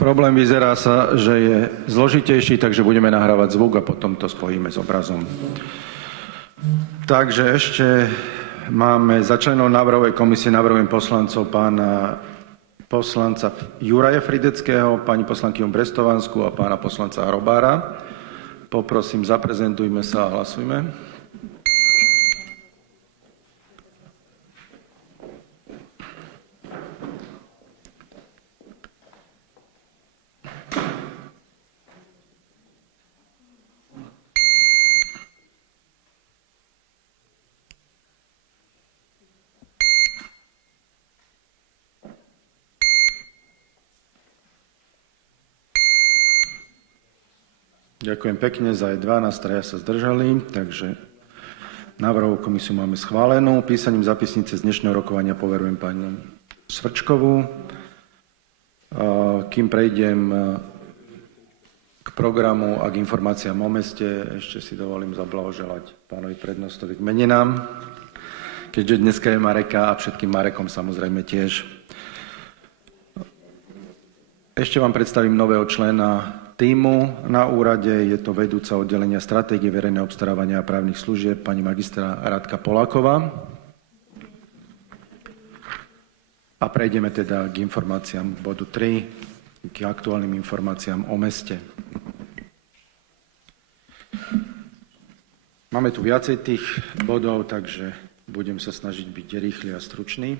Problém vyzerá sa, že je zložitejší, takže budeme nahrávať zvuk a potom to spojíme s obrazom. Takže ešte máme za členov návrhovej komisie, navrhujem poslancov pána poslanca Juraja Frideckého, pani poslankyňu Brestovanskú a pána poslanca Hrobára. Poprosím, zaprezentujme sa a hlasujme. Ďakujem pekne, za 12, traja sa zdržali, takže návrhovú komisiu máme schválenú. Písaním zapisnice z dnešného rokovania poverujem pani Svrčkovú. Kým prejdem k programu a k informáciám o meste, ešte si dovolím zablahoželať pánovi prednostovi k meninám, keďže dneska je Mareka a všetkým Marekom samozrejme tiež. Ešte vám predstavím nového člena týmu na úrade, je to vedúca oddelenia stratégie verejného obstarávania a právnych služieb, pani magistra Radka Poláková. A prejdeme teda k informáciám bodu 3, k aktuálnym informáciám o meste. Máme tu viacej tých bodov, takže budem sa snažiť byť rýchly a stručný.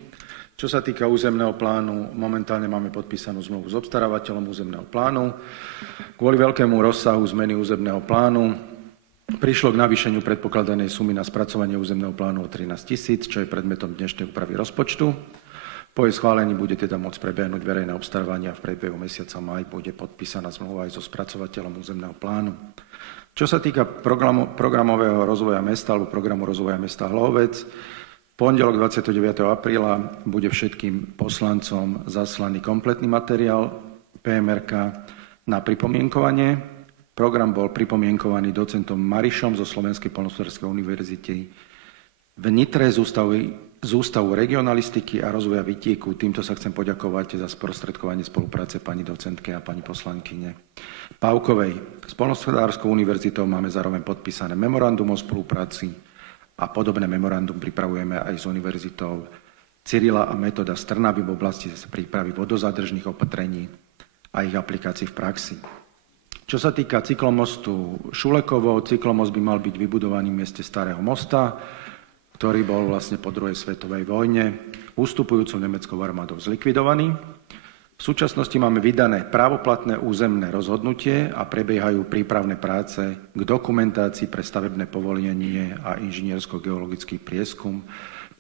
Čo sa týka územného plánu, momentálne máme podpísanú zmluvu s obstarávateľom územného plánu. Kvôli veľkému rozsahu zmeny územného plánu prišlo k navýšeniu predpokladanej sumy na spracovanie územného plánu o 13 000, čo je predmetom dnešnej úpravy rozpočtu. Po jej schválení bude teda môcť prebehnúť verejné obstarávanie a v priebehu mesiaca máj bude podpísaná zmluva aj so spracovateľom územného plánu. Čo sa týka programového rozvoja mesta alebo programu rozvoja mesta Hlohovec, pondelok 29. apríla bude všetkým poslancom zaslaný kompletný materiál PMRK na pripomienkovanie. Program bol pripomienkovaný docentom Marišom zo Slovenskej poľnohospodárskej univerzity v Nitre z Ústavu regionalistiky a rozvoja Vitieku. Týmto sa chcem poďakovať za sprostredkovanie spolupráce pani docentke a pani poslankyne Pavkovej. S Poľnohospodárskou univerzitou máme zároveň podpísané memorandum o spolupráci a podobné memorandum pripravujeme aj s univerzitou Cyrila a Metoda z Trnavy v oblasti prípravy vodozádržných opatrení a ich aplikácií v praxi. Čo sa týka cyklomostu Šulekovo, cyklomost by mal byť vybudovaný v mieste Starého mosta, ktorý bol vlastne po druhej svetovej vojne ustupujúcou nemeckou armádou zlikvidovaný. V súčasnosti máme vydané právoplatné územné rozhodnutie a prebiehajú prípravné práce k dokumentácii pre stavebné povolenie a inžiniersko-geologický prieskum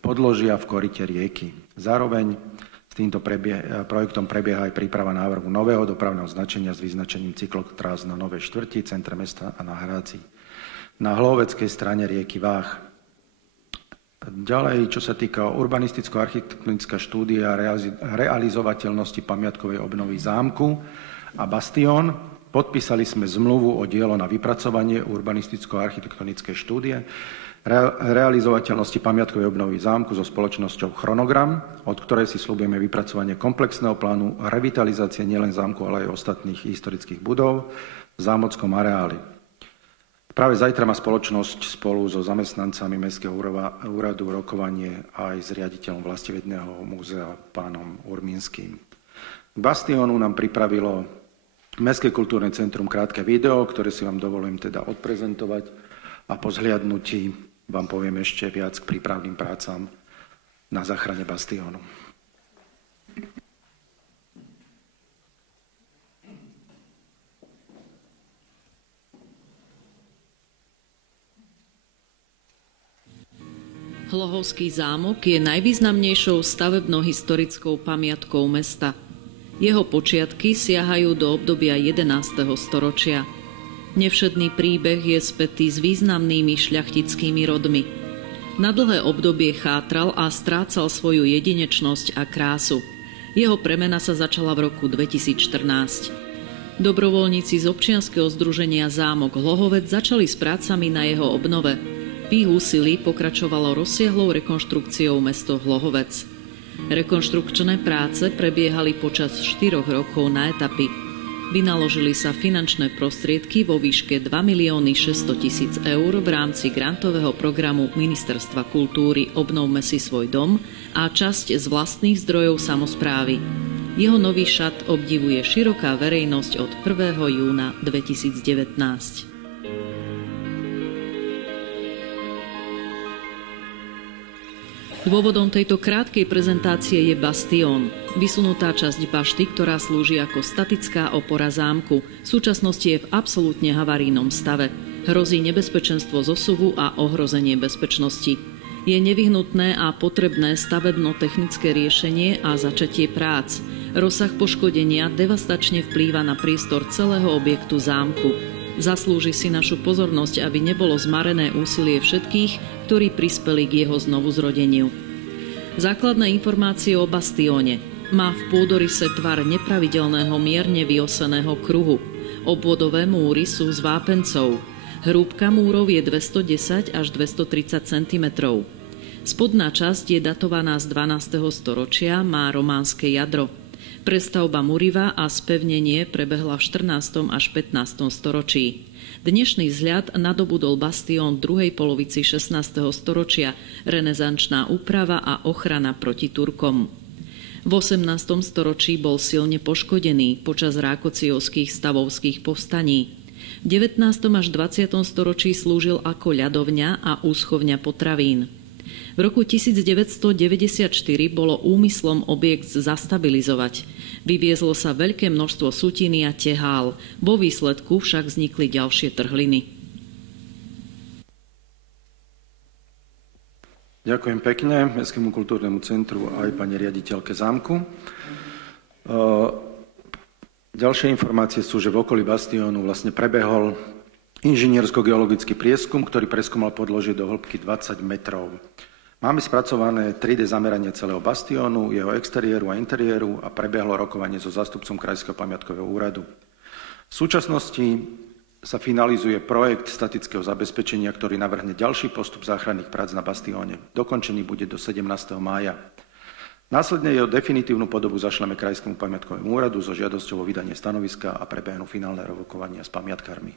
podložia v koryte rieky. Zároveň s týmto projektom prebieha aj príprava návrhu nového dopravného značenia s vyznačením cyklotrás na Novej štvrti, centre mesta a na Hradci. Na hlohoveckej strane rieky Váh. Ďalej, čo sa týka urbanisticko-architektonická štúdia realizovateľnosti pamiatkovej obnovy zámku a Bastión. Podpísali sme zmluvu o dielo na vypracovanie urbanisticko-architektonickej štúdie realizovateľnosti pamiatkovej obnovy zámku so spoločnosťou Chronogram, od ktorej si sľubujeme vypracovanie komplexného plánu revitalizácie nielen zámku, ale aj ostatných historických budov v zámockom areáli. Práve zajtra má spoločnosť spolu so zamestnancami Mestského úradu rokovanie aj s riaditeľom Vlastivedného múzea pánom Urmínskym. K Bastiónu nám pripravilo Mestské kultúrne centrum krátke video, ktoré si vám dovolím teda odprezentovať a po zhliadnutí vám poviem ešte viac k prípravným prácam na záchrane Bastiónu. Hlohovský zámok je najvýznamnejšou stavebno-historickou pamiatkou mesta. Jeho počiatky siahajú do obdobia 11. storočia. Nevšedný príbeh je spätý s významnými šľachtickými rodmi. Na dlhé obdobie chátral a strácal svoju jedinečnosť a krásu. Jeho premena sa začala v roku 2014. Dobrovoľníci z občianskeho združenia Zámok Hlohovec začali s prácami na jeho obnove. V ich úsilí pokračovalo rozsiahlou rekonštrukciou mesto Hlohovec. Rekonštrukčné práce prebiehali počas 4 rokov na etapy. Vynaložili sa finančné prostriedky vo výške 2 600 000 eur v rámci grantového programu Ministerstva kultúry Obnovme si svoj dom a časť z vlastných zdrojov samosprávy. Jeho nový šat obdivuje široká verejnosť od 1. júna 2019. Dôvodom tejto krátkej prezentácie je bastión, vysunutá časť bašty, ktorá slúži ako statická opora zámku. V súčasnosti je v absolútne havarijnom stave. Hrozí nebezpečenstvo zosuvu a ohrozenie bezpečnosti. Je nevyhnutné a potrebné stavebno-technické riešenie a začatie prác. Rozsah poškodenia devastačne vplýva na priestor celého objektu zámku. Zaslúži si našu pozornosť, aby nebolo zmarené úsilie všetkých, ktorí prispeli k jeho znovuzrodeniu. Základné informácie o bastióne. Má v pôdoryse tvar nepravidelného mierne vyoseného kruhu. Obvodové múry sú z vápencov. Hrúbka múrov je 210 až 230 cm. Spodná časť je datovaná z 12. storočia, má románske jadro. Prestavba múriva a spevnenie prebehla v 14. až 15. storočí. Dnešný vzhľad nadobudol bastión v druhej polovici 16. storočia, renesančná úprava a ochrana proti Turkom. V 18. storočí bol silne poškodený počas rákociovských stavovských povstaní. V 19. až 20. storočí slúžil ako ľadovňa a úschovňa potravín. V roku 1994 bolo úmyslom objekt zastabilizovať. Vyviezlo sa veľké množstvo sutiny a tehál. Vo výsledku však vznikli ďalšie trhliny. Ďakujem pekne Mestskému kultúrnemu centru aj pani riaditeľke zámku. Ďalšie informácie sú, že v okolí bastiónu vlastne prebehol inžiniersko-geologický prieskum, ktorý preskúmal podložie do hĺbky 20 metrov. Máme spracované 3D zameranie celého bastiónu, jeho exteriéru a interiéru a prebehlo rokovanie so zástupcom Krajského pamiatkového úradu. V súčasnosti sa finalizuje projekt statického zabezpečenia, ktorý navrhne ďalší postup záchranných prác na bastióne. Dokončený bude do 17. mája. Následne jeho definitívnu podobu zašleme Krajskému pamiatkovému úradu so žiadosťou o vydanie stanoviska a prebehnú finálne rokovania s pamiatkármi.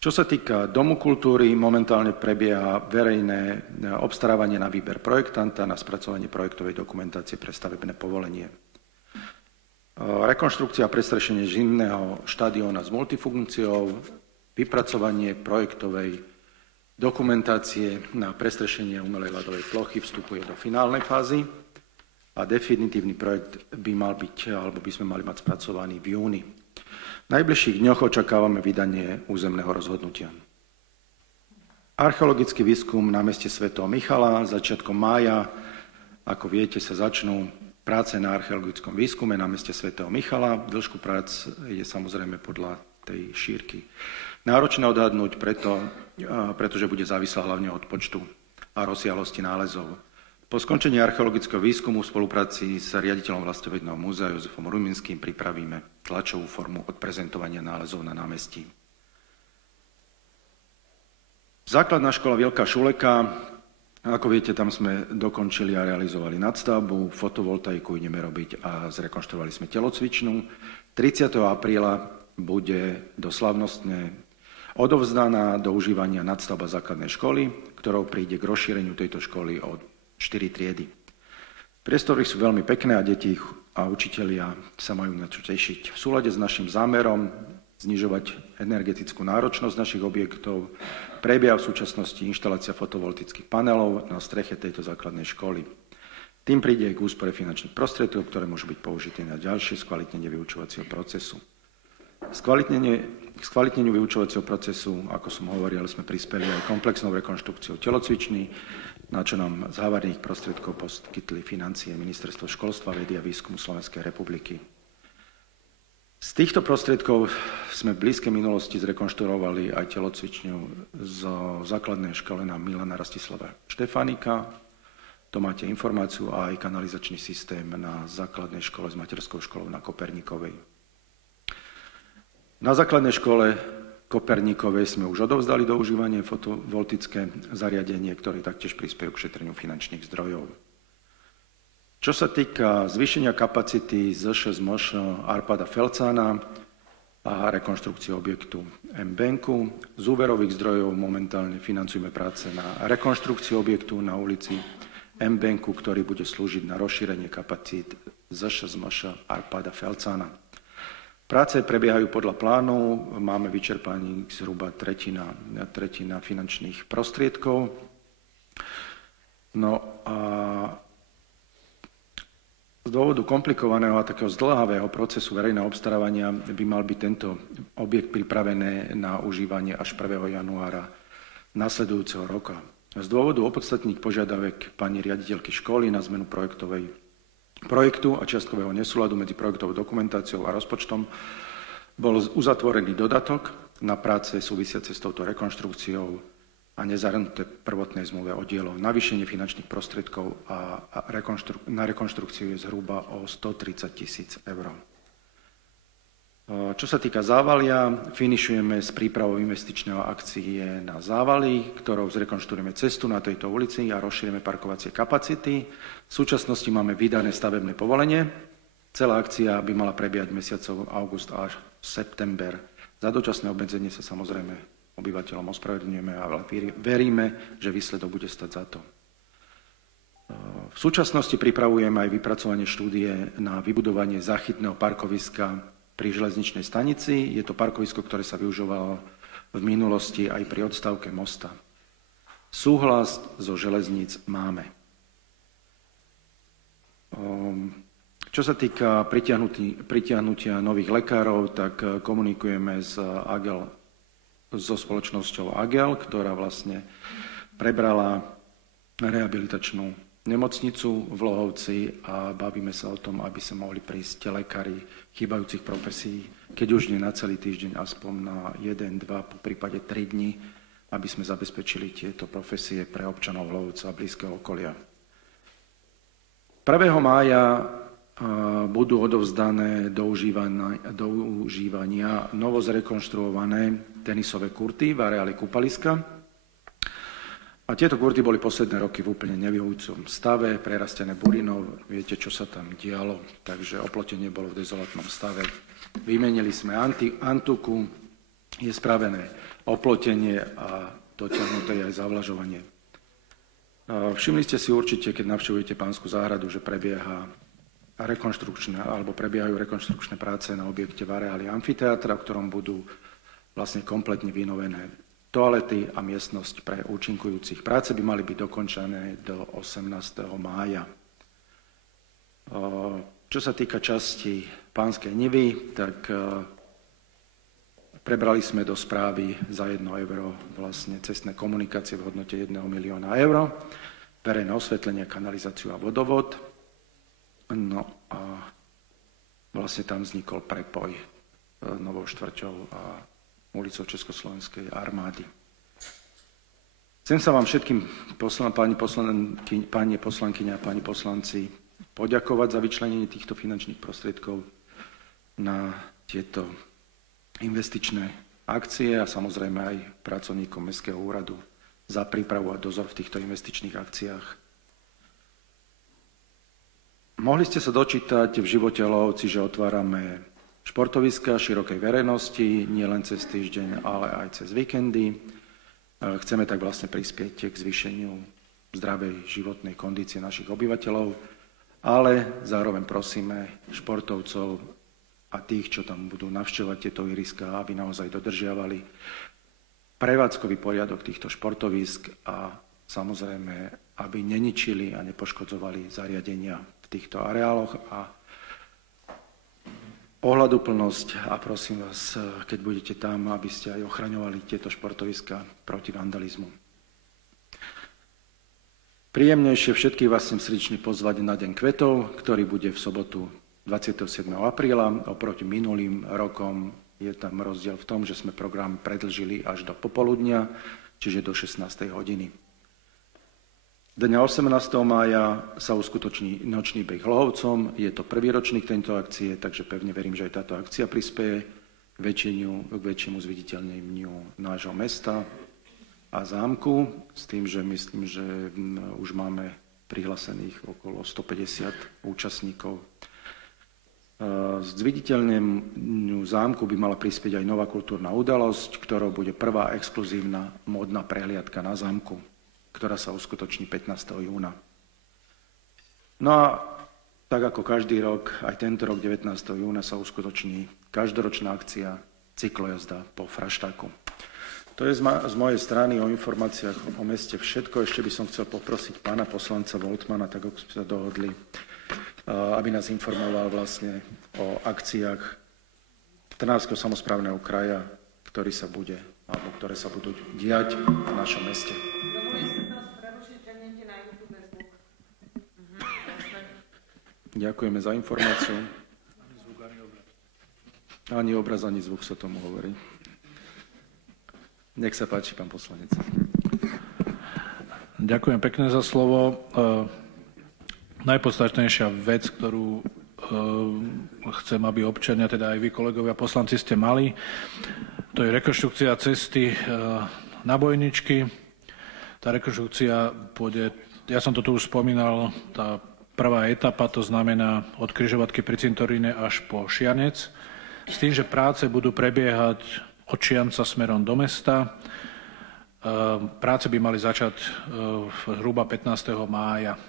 Čo sa týka Domu kultúry, momentálne prebieha verejné obstarávanie na výber projektanta na spracovanie projektovej dokumentácie pre stavebné povolenie. Rekonštrukcia a prestrešenie zimného štadióna s multifunkciou, vypracovanie projektovej dokumentácie na prestrešenie umelej ľadovej plochy vstupuje do finálnej fázy a definitívny projekt by mal byť, alebo by sme mali mať spracovaný v júni. V najbližších dňoch očakávame vydanie územného rozhodnutia. Archeologický výskum na meste svätého Michala začiatkom mája, ako viete, sa začnú práce na archeologickom výskume na meste svätého Michala. Dĺžku prác je samozrejme podľa tej šírky náročné odhadnúť, pretože bude závislá hlavne od počtu a rozsiahlosti nálezov. Po skončení archeologického výskumu v spolupráci s riaditeľom Vlastovedného múzea Jozefom Ruminským pripravíme tlačovú formu odprezentovania nálezov na námestí. Základná škola Veľká Šuleka, ako viete, tam sme dokončili a realizovali nadstavbu, fotovoltaiku ideme robiť a zrekonštruovali sme telocvičnú. 30. apríla bude doslavnostne odovzdaná do užívania nadstavba základnej školy, ktorou príde k rozšíreniu tejto školy o 4 triedy. Priestory sú veľmi pekné a deti a učitelia sa majú na čo tešiť. V súlade s našim zámerom znižovať energetickú náročnosť našich objektov prebieha v súčasnosti inštalácia fotovoltických panelov na streche tejto základnej školy. Tým príde k úspore finančných prostriedkov, ktoré môžu byť použité na ďalšie skvalitnenie vyučovacieho procesu. K skvalitneniu vyučovacieho procesu, ako som hovoril, sme prispeli aj komplexnou rekonštrukciou telocvičný, na čo nám z havarijných prostriedkov poskytli financie Ministerstvo školstva, vedy a výskumu Slovenskej republiky. Z týchto prostriedkov sme v blízkej minulosti zrekonštruovali aj telocvičňu zo základnej školy na Milana Rastislava Štefánika. To máte informáciu, a aj kanalizačný systém na základnej škole s materskou školou na Koperníkovej. Na základnej škole Koperníkovej sme už odovzdali do užívania fotovoltické zariadenie, ktoré taktiež prispiejú k šetreniu finančných zdrojov. Čo sa týka zvýšenia kapacity ZŠ, ZMŠ, Arpada Felcána, a rekonštrukciu objektu M-Banku. Z úverových zdrojov momentálne financujeme práce na rekonštrukciu objektu na ulici M-Banku, ktorý bude slúžiť na rozšírenie kapacít ZŠSMŠ Arpáda Felcána. Práce prebiehajú podľa plánov, máme vyčerpaní zhruba tretina finančných prostriedkov. No a z dôvodu komplikovaného a takého zdĺhavého procesu verejného obstarávania by mal byť tento objekt pripravený na užívanie až 1. januára nasledujúceho roka. Z dôvodu opodstatných požiadavek pani riaditeľky školy na zmenu projektu a čiastkového nesúladu medzi projektovou dokumentáciou a rozpočtom bol uzatvorený dodatok na práce súvisiace s touto rekonštrukciou a nezahrnuté prvotnej zmluve o dielo. Navýšenie finančných prostriedkov na rekonštrukciu je zhruba o 130 000 eur. Čo sa týka Závalia, finišujeme s prípravou investičného akcie na Závali, ktorou zrekonštruujeme cestu na tejto ulici a rozšírime parkovacie kapacity. V súčasnosti máme vydané stavebné povolenie. Celá akcia by mala prebiehať mesiacov august až september. Za dočasné obmedzenie sa samozrejme obyvateľom ospravedlňujeme, ale veríme, že výsledok bude stať za to. V súčasnosti pripravujeme aj vypracovanie štúdie na vybudovanie záchytného parkoviska pri železničnej stanici. Je to parkovisko, ktoré sa využívalo v minulosti aj pri odstavke mosta. Súhlas zo železníc máme. Čo sa týka pritiahnutia nových lekárov, tak komunikujeme so spoločnosťou AGEL, ktorá vlastne prebrala rehabilitačnú nemocnicu v Lohovci a bavíme sa o tom, aby sa mohli prísť lekári chýbajúcich profesí, keď už nie na celý týždeň, aspoň na 1, 2, po prípade 3 dní, aby sme zabezpečili tieto profesie pre občanov Lohovca a blízkeho okolia. 1. mája budú odovzdané do užívania novozrekonštruované tenisové kurty v areáli kúpaliska. A tieto kurty boli posledné roky v úplne nevyhovujúcom stave, prerastené burinou, viete, čo sa tam dialo, takže oplotenie bolo v dezolátnom stave. Vymenili sme antuku, je spravené oplotenie a dotiahnuté je aj zavlažovanie. Všimli ste si určite, keď navštevujete Pánsku záhradu, že prebiehajú rekonštrukčné práce na objekte v areáli amfiteátra, v ktorom budú vlastne kompletne vynovené toalety a miestnosť pre účinkujúcich. Práce by mali byť dokončené do 18. mája. Čo sa týka časti Pánskej Nivy, tak prebrali sme do správy za 1 euro vlastne cestné komunikácie v hodnote 1 milióna eur, verejné osvetlenie, kanalizáciu a vodovod. No a vlastne tam vznikol prepoj Novou štvrťou a ulicou Československej armády. Chcem sa vám všetkým pani poslankyne a páni poslanci poďakovať za vyčlenenie týchto finančných prostriedkov na tieto investičné akcie a samozrejme aj pracovníkom Mestského úradu za prípravu a dozor v týchto investičných akciách. Mohli ste sa dočítať v živote Lohovci, že otvárame športoviska širokej verejnosti, nielen cez týždeň, ale aj cez víkendy. Chceme tak vlastne prispieť k zvýšeniu zdravej životnej kondície našich obyvateľov, ale zároveň prosíme športovcov a tých, čo tam budú navštevovať tieto ihriská, aby naozaj dodržiavali prevádzkový poriadok týchto športovisk a samozrejme, aby neničili a nepoškodzovali zariadenia v týchto areáloch a ohľaduplnosť a prosím vás, keď budete tam, aby ste aj ochraňovali tieto športoviska proti vandalizmu. Príjemnejšie všetkých vás chcem srdečne pozvať na Deň kvetov, ktorý bude v sobotu 27. apríla. Oproti minulým rokom je tam rozdiel v tom, že sme program predĺžili až do popoludnia, čiže do 16. hodiny. Dňa 18. mája sa uskutoční nočný beh Lohovcom. Je to prvý ročník tejto akcie, takže pevne verím, že aj táto akcia prispieje k väčšiemu zviditeľneniu nášho mesta a zámku, s tým, že myslím, že už máme prihlásených okolo 150 účastníkov. Zviditeľneniu zámku by mala prispieť aj nová kultúrna udalosť, ktorou bude prvá exkluzívna módna prehliadka na zámku, ktorá sa uskutoční 15. júna. No a tak ako každý rok, aj tento rok 19. júna sa uskutoční každoročná akcia cyklojazda po Fraštáku. To je z mojej strany o informáciách o meste všetko. Ešte by som chcel poprosiť pána poslanca Voltmana, tak ako sme sa dohodli, aby nás informoval vlastne o akciách Trnavského samosprávneho kraja, ktoré sa budú diať v našom meste. Ďakujeme za informáciu. Ani obraz, ani zvuk sa tomu hovorí. Nech sa páči, pán poslanec. Ďakujem pekne za slovo. Najpodstatnejšia vec, ktorú chcem, aby občania, teda aj vy, kolegovia poslanci, ste mali, to je rekonštrukcia cesty na Bojničky. Tá rekonštrukcia pôjde, ja som to tu už spomínal, tá prvá etapa, to znamená od križovatky pri Cintoríne až po Šianec, s tým, že práce budú prebiehať od Šianca smerom do mesta. Práce by mali začať zhruba 15. mája.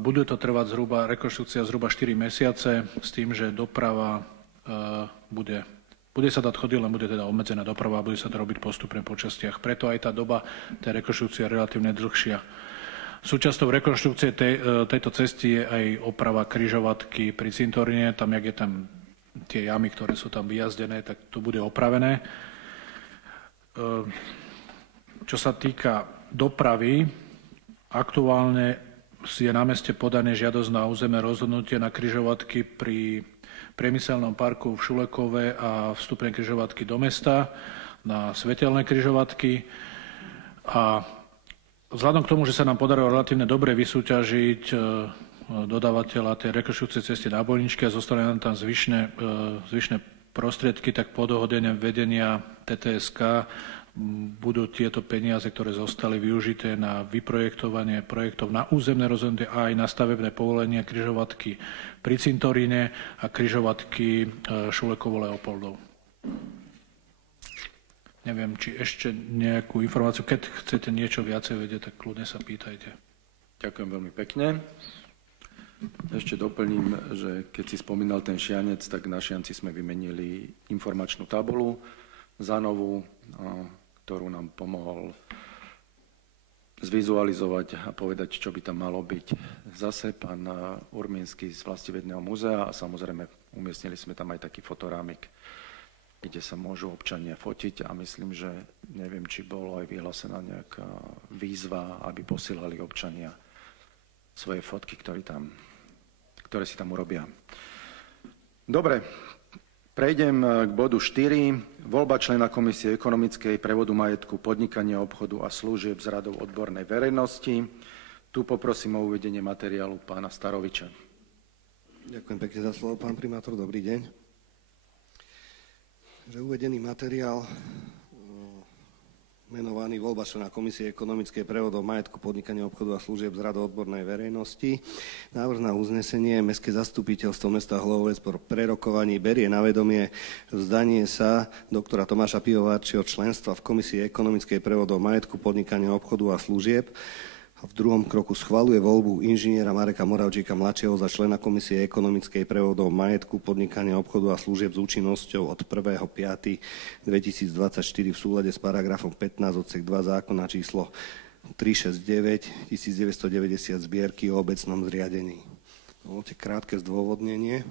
Bude to trvať rekonštrukcia zhruba 4 mesiace, s tým, že doprava bude sa dať chodiť, len bude teda obmedzená doprava a bude sa to robiť postupne po častiach. Preto aj tá doba tej rekonštrukcie je relatívne dlhšia. Súčasťou rekonštrukcie tejto cesty je aj oprava križovatky pri Cintoríne. Tam, jak je tam tie jamy, ktoré sú tam vyjazdené, tak to bude opravené. Čo sa týka dopravy, aktuálne je na meste podané žiadosť na územné rozhodnutie na križovatky pri priemyselnom parku v Šulekove a vstupnej križovatky do mesta, na svetelné križovatky. A vzhľadom k tomu, že sa nám podarilo relatívne dobre vysúťažiť dodávateľa tej rekonštrukcie cesty na Bojničky a zostali nám tam zvyšné prostriedky, tak po dohode vedenia TTSK budú tieto peniaze, ktoré zostali, využité na vyprojektovanie projektov na územné rozhodnutie a aj na stavebné povolenie križovatky pri Cintoríne a križovatky Šulekovo-Leopoldov. Neviem, či ešte nejakú informáciu, keď chcete niečo viacej vedieť, tak kľudne sa pýtajte. Ďakujem veľmi pekne. Ešte doplním, že keď si spomínal ten Šianec, tak na Šianci sme vymenili informačnú tabulu za novú, ktorú nám pomohol zvizualizovať a povedať, čo by tam malo byť. Zase pán Urmínsky z Vlastivedného múzea a samozrejme umiestnili sme tam aj taký fotorámik, kde sa môžu občania fotiť a myslím, že neviem, či bolo aj vyhlásená nejaká výzva, aby posielali občania svoje fotky, ktoré si tam urobia. Dobre, prejdem k bodu 4. Voľba člena Komisie ekonomickej, prevodu majetku, podnikania, obchodu a služieb z radov odbornej verejnosti. Tu poprosím o uvedenie materiálu pána Staroviča. Ďakujem pekne za slovo, pán primátor. Dobrý deň. Uvedený materiál menovaný voľba člena Komisie ekonomickej, prevodov majetku, podnikania, obchodu a služieb z radov odbornej verejnosti. Návrh na uznesenie Mestské zastupiteľstvo mesta Hlohovec po prerokovaní berie na vedomie vzdanie sa doktora Tomáša Pivovarčiho členstva v Komisii ekonomickej, prevodov majetku, podnikania, obchodu a služieb. A v druhom kroku schvaľuje voľbu inžiniera Mareka Moravčíka mladšieho za člena Komisie ekonomickej, prevodov majetku, podnikania, obchodu a služieb s účinnosťou od 1.5.2024 v súlade s paragrafom 15 odsek 2 zákona číslo 369/1990 zbierky o obecnom zriadení. Dovoľte krátke zdôvodnenie.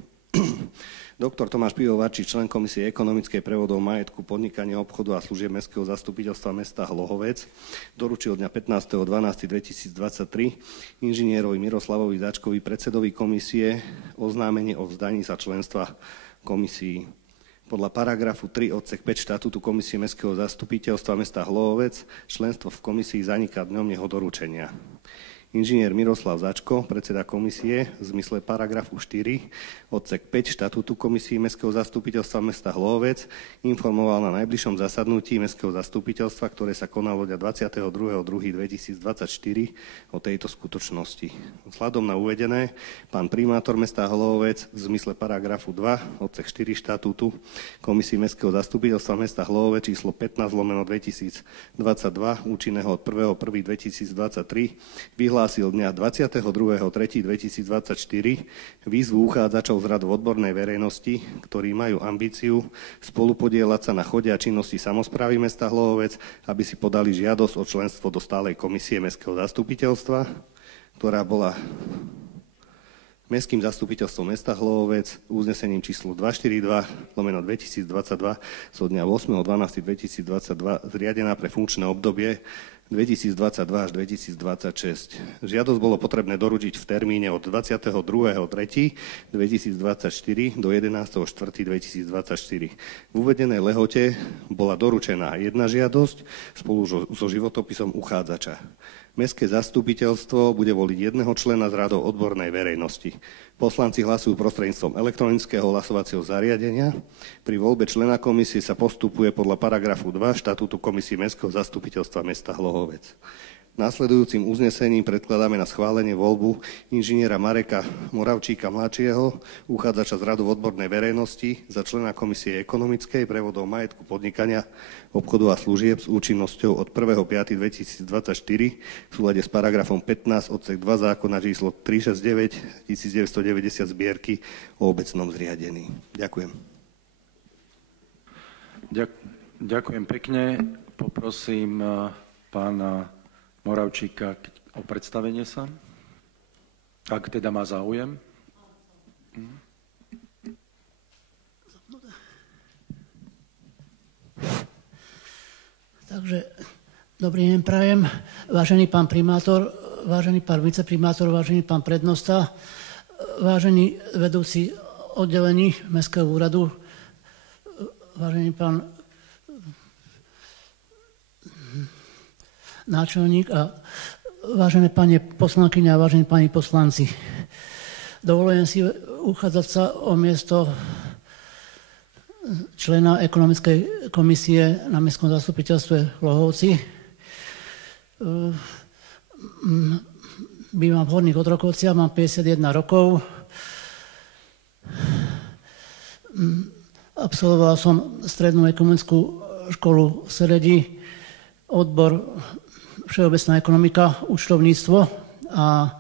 Doktor Tomáš Pivovarčík, člen Komisie ekonomickej, prevodov majetku, podnikania, obchodu a služieb Mestského zastupiteľstva mesta Hlohovec, doručil dňa 15.12.2023 inžinierovi Miroslavovi Dačkovi, predsedovi komisie, oznámenie o vzdaní sa členstva komisii. Podľa paragrafu 3 odsek 5 štatútu Komisie Mestského zastupiteľstva mesta Hlohovec členstvo v komisii zaniká dňom jeho doručenia. inžinier Miroslav Začko, predseda komisie, v zmysle paragrafu 4, odsek 5 štatútu komisii Mestského zastupiteľstva mesta Hlohovec, informoval na najbližšom zasadnutí Mestského zastupiteľstva, ktoré sa konalo 22.2.2024 o tejto skutočnosti. Vzhľadom na uvedené, pán primátor mesta Hlohovec v zmysle paragrafu 2, odsek 4 štatútu komisii Mestského zastupiteľstva mesta Hlohovec číslo 15/2022, účinného od 1.1.2023, vyhlásil dňa 22.3.2024 výzvu uchádzačov z radu odbornej verejnosti, ktorí majú ambíciu spolupodieľať sa na chode a činnosti samosprávy mesta Hlohovec, aby si podali žiadosť o členstvo do stálej komisie Mestského zastupiteľstva, ktorá bola Mestským zastupiteľstvom mesta Hlohovec uznesením číslo 242/2022 zo dňa 8.12.2022 zriadená pre funkčné obdobie 2022 až 2026. Žiadosť bolo potrebné doručiť v termíne od 22.3.2024 do 11.4.2024. V uvedenej lehote bola doručená jedna žiadosť spolu so životopisom uchádzača. Mestské zastupiteľstvo bude voliť jedného člena z radov odbornej verejnosti. Poslanci hlasujú prostredníctvom elektronického hlasovacieho zariadenia. Pri voľbe člena komisie sa postupuje podľa paragrafu 2 štatútu komisie Mestského zastupiteľstva mesta Hlohovec. Následujúcim uznesením predkladáme na schválenie voľbu inžiniera Mareka Moravčíka mladšieho, uchádzača z radu odbornej verejnosti za člena komisie ekonomickej, prevodov majetku, podnikania, obchodu a služieb s účinnosťou od 1.5.2024 v súlade s paragrafom 15 odsek 2 zákona číslo 369/1990 zbierky o obecnom zriadení. Ďakujem. Ďakujem pekne. Poprosím pána Moravčíka o predstavenie sa, ak teda má záujem. Takže dobrý deň prajem, vážený pán primátor, vážený pán viceprimátor, vážený pán prednosta, vážený vedúci oddelení Mestského úradu, vážený pán náčelník a vážené pani poslankyne a vážení páni poslanci. Dovolujem si uchádzať sa o miesto člena ekonomickej komisie na Mestskom zastupiteľstve v Hlohovci. Bývam v Horných Otrokovciach, mám 51 rokov. Absolvoval som strednú ekonomickú školu v Seredi, odbor Všeobecná ekonomika, účtovníctvo a